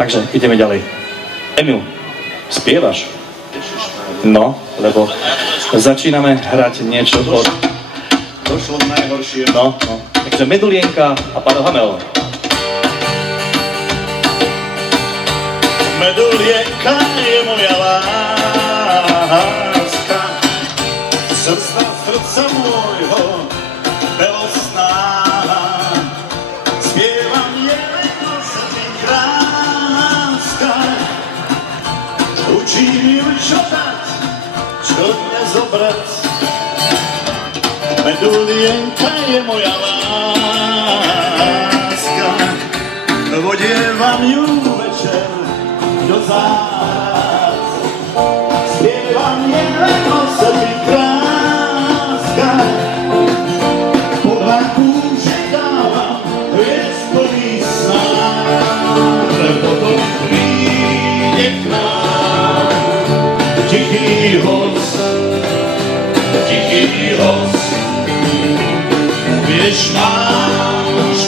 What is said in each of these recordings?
Takže ideme ďalej. Emil, spievaš? No, lebo začíname hrať niečo od... Došlo najhoršie. No. Takže Medulienka a Pado Hamel. Medulienka je moja láska, srdca môjho belostná. Spievam jeleno sa mi kráska, učím ju čo dať, čo nezobrať. Medulienka je moja láska, vodievam ju večer do záhad. Spievam jeleno sa mi kráska, podľa kúže dávam hviezdovi snad. Potom príde k nám tichý host, vieš, máš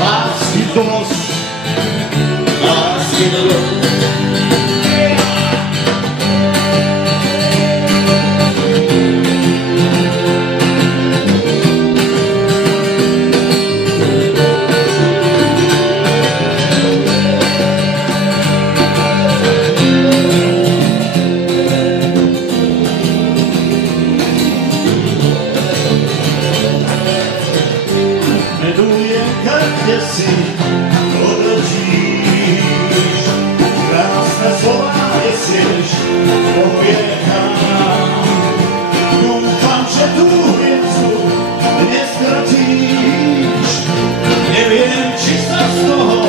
lásky dosť, lásky dosť. Medulienka, kde si odležíš, krásne slova nesieš, poviekam. Dúfam, že tú hviezdu nestratíš, neviem, či sa z toho